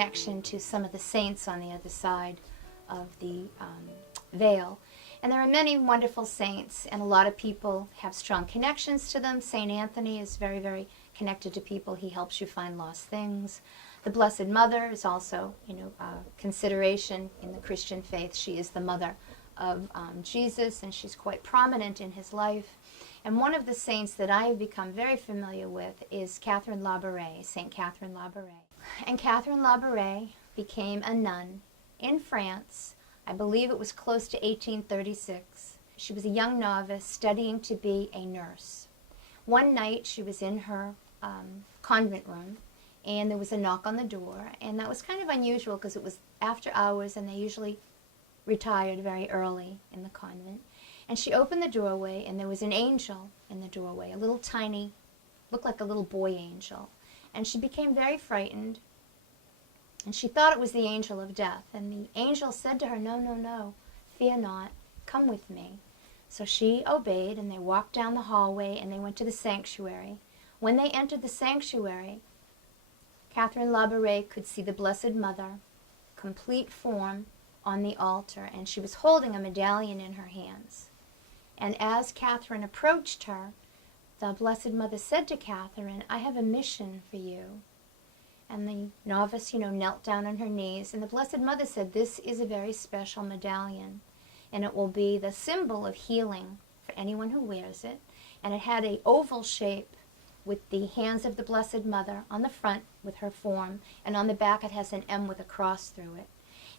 connection to some of the saints on the other side of the veil. And there are many wonderful saints, and a lot of people have strong connections to them. St. Anthony is very, very connected to people. He helps you find lost things. The Blessed Mother is also, consideration in the Christian faith. She is the mother of Jesus, and she's quite prominent in his life. And one of the saints that I have become very familiar with is Catherine Labouré, St. Catherine Labouré. And Catherine Labouré became a nun in France. I believe it was close to 1836. She was a young novice studying to be a nurse. One night she was in her convent room, and there was a knock on the door, and that was kind of unusual because it was after hours and they usually retired very early in the convent. And she opened the doorway, and there was an angel in the doorway, a little tiny, looked like a little boy angel. And she became very frightened, and she thought it was the angel of death. And the angel said to her, "No, no, no, fear not, come with me." So she obeyed, and they walked down the hallway, and they went to the sanctuary. When they entered the sanctuary, Catherine Labouré could see the Blessed Mother, complete form, on the altar, and she was holding a medallion in her hands. And as Catherine approached her, the Blessed Mother said to Catherine, "I have a mission for you." And the novice, knelt down on her knees, and the Blessed Mother said, "This is a very special medallion, and it will be the symbol of healing for anyone who wears it." And it had an oval shape with the hands of the Blessed Mother on the front with her form, and on the back it has an M with a cross through it.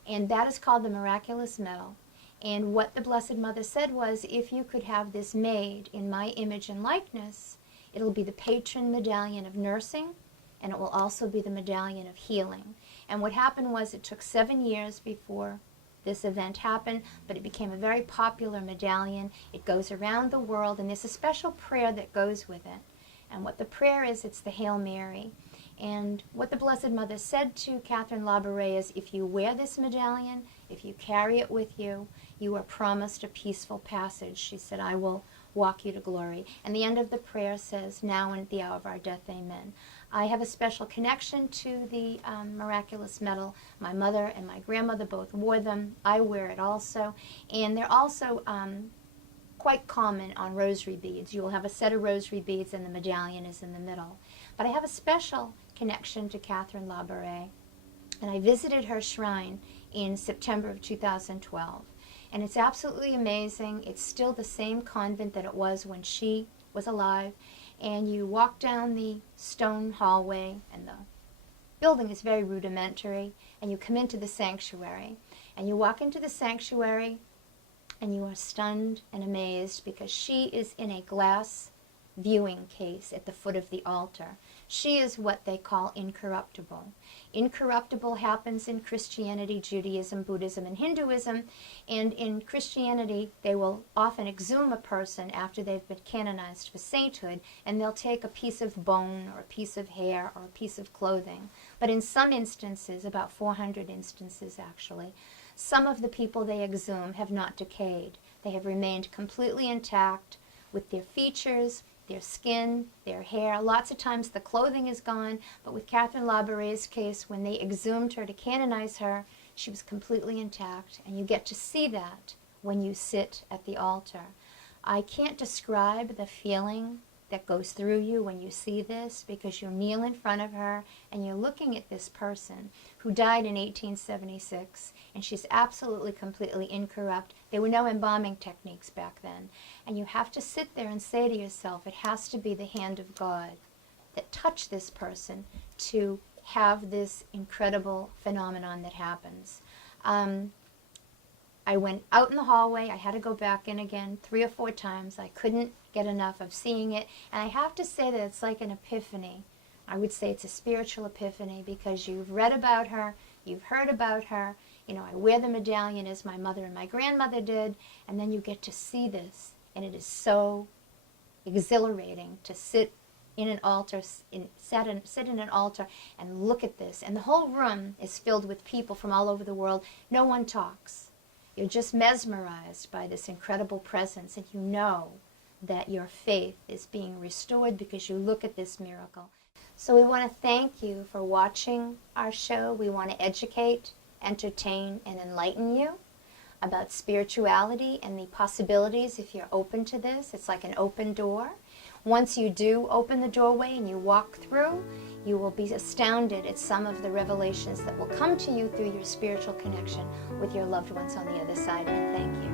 And that is called the miraculous medal. And what the Blessed Mother said was, if you could have this made in my image and likeness, it'll be the patron medallion of nursing, and it will also be the medallion of healing. And what happened was it took 7 years before this event happened, but it became a very popular medallion. It goes around the world, and there's a special prayer that goes with it. And what the prayer is, it's the Hail Mary. And what the Blessed Mother said to Catherine Labouré is, if you wear this medallion, if you carry it with you, you are promised a peaceful passage. She said, "I will walk you to glory." And the end of the prayer says, "Now and at the hour of our death, amen." I have a special connection to the miraculous medal. My mother and my grandmother both wore them. I wear it also. And they're also quite common on rosary beads. You will have a set of rosary beads, and the medallion is in the middle. But I have a special connection to Catherine Labouré, and I visited her shrine in September of 2012. And it's absolutely amazing. It's still the same convent that it was when she was alive. And you walk down the stone hallway, and the building is very rudimentary, and you come into the sanctuary. And you walk into the sanctuary, and you are stunned and amazed because she is in a glass viewing case at the foot of the altar. She is what they call incorruptible. Incorruptible happens in Christianity, Judaism, Buddhism, and Hinduism. And in Christianity, they will often exhume a person after they've been canonized for sainthood, and they'll take a piece of bone or a piece of hair or a piece of clothing. But in some instances, about 400 instances actually, some of the people they exhume have not decayed. They have remained completely intact with their features, their skin, their hair. Lots of times the clothing is gone, but with Catherine Labourè's case, when they exhumed her to canonize her, she was completely intact, and you get to see that when you sit at the altar. I can't describe the feeling that goes through you when you see this, because you kneel in front of her and you're looking at this person who died in 1876, and she's absolutely completely incorrupt. There were no embalming techniques back then, and you have to sit there and say to yourself, it has to be the hand of God that touched this person to have this incredible phenomenon that happens. I went out in the hallway. I had to go back in again 3 or 4 times. I couldn't get enough of seeing it. And I have to say that it's like an epiphany. I would say it's a spiritual epiphany, because you've read about her, you've heard about her. I wear the medallion as my mother and my grandmother did, and then you get to see this. And it is so exhilarating to sit in an altar, sit in an altar and look at this. And the whole room is filled with people from all over the world. No one talks. You're just mesmerized by this incredible presence, and you know that your faith is being restored because you look at this miracle. So we want to thank you for watching our show. We want to educate, entertain, and enlighten you about spirituality and the possibilities if you're open to this. It's like an open door. Once you do open the doorway and you walk through, you will be astounded at some of the revelations that will come to you through your spiritual connection with your loved ones on the other side. And thank you.